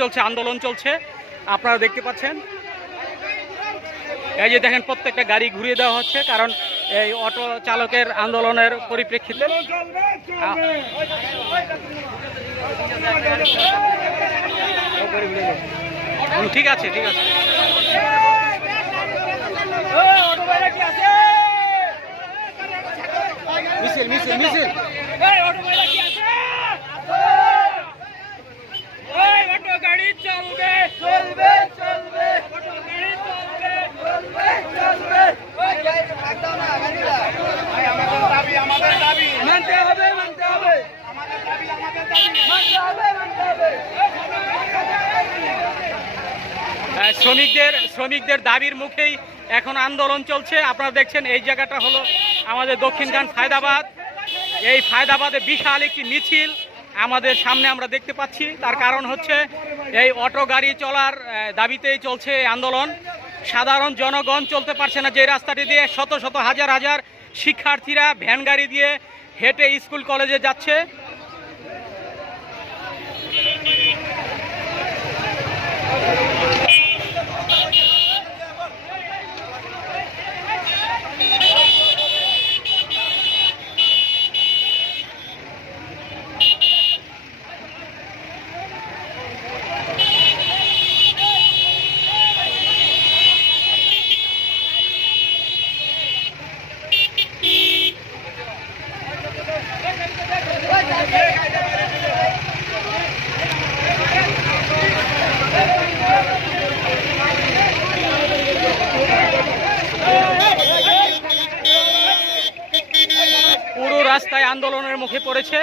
চলছে, আন্দোলন চলছে। আপনারা দেখতে পাচ্ছেন। এই যে দেখেন, প্রত্যেকটা গাড়ি ঘুরিয়ে দেওয়া হচ্ছে, কারণ এই অটো চালকের আন্দোলনের পরিপ্রেক্ষিতে ঠিক আছে ঠিক আছে। শ্রমিকদের শ্রমিকদের দাবির মুখেই এখন আন্দোলন চলছে। আপনারা দেখছেন, এই জায়গাটা হলো আমাদের দক্ষিণখান ফায়দাবাদ। এই ফায়দাবাদে বিশাল একটি মিছিল আমাদের সামনে আমরা দেখতে পাচ্ছি। তার কারণ হচ্ছে, এই অটো গাড়ি চলার দাবিতেই চলছে এই আন্দোলন। সাধারণ জনগণ চলতে পারছে না যে রাস্তাটি দিয়ে। শত শত হাজার হাজার শিক্ষার্থীরা ভ্যান গাড়ি দিয়ে হেঁটে স্কুল কলেজে যাচ্ছে। পুরো রাস্তায় আন্দোলনের মুখে পড়েছে।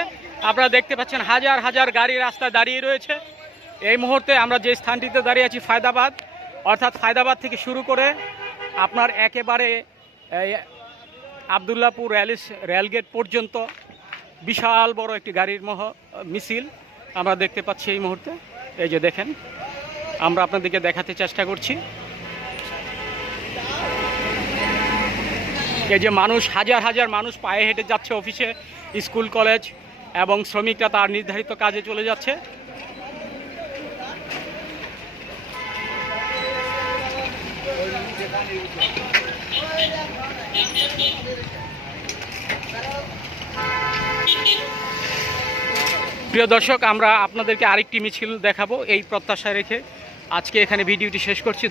আপনারা দেখতে পাচ্ছেন হাজার হাজার গাড়ি রাস্তায় দাঁড়িয়ে রয়েছে। এই মুহূর্তে আমরা যে স্থানটিতে দাঁড়িয়ে আছি, ফায়দাবাদ, অর্থাৎ ফায়দাবাদ থেকে শুরু করে আপনার একেবারে আবদুল্লাপুর রেল রেলগেট পর্যন্ত বিশাল বড় একটি গাড়ির মহ, মিছিল আমরা দেখতে পাচ্ছি এই মুহূর্তে। এই যে দেখেন, আমরা আপনাদেরকে দেখাতে চেষ্টা করছি। এই যে মানুষ, হাজার হাজার মানুষ পায়ে হেঁটে যাচ্ছে অফিসে, স্কুল, কলেজ এবং শ্রমিকরা তার নির্ধারিত কাজে চলে যাচ্ছে। প্রিয় দর্শক, আমরা আপনাদেরকে আরেকটি মিছিল দেখাবো। এই প্রত্যাশা রেখে আজকে এখানে ভিডিওটি শেষ করছি।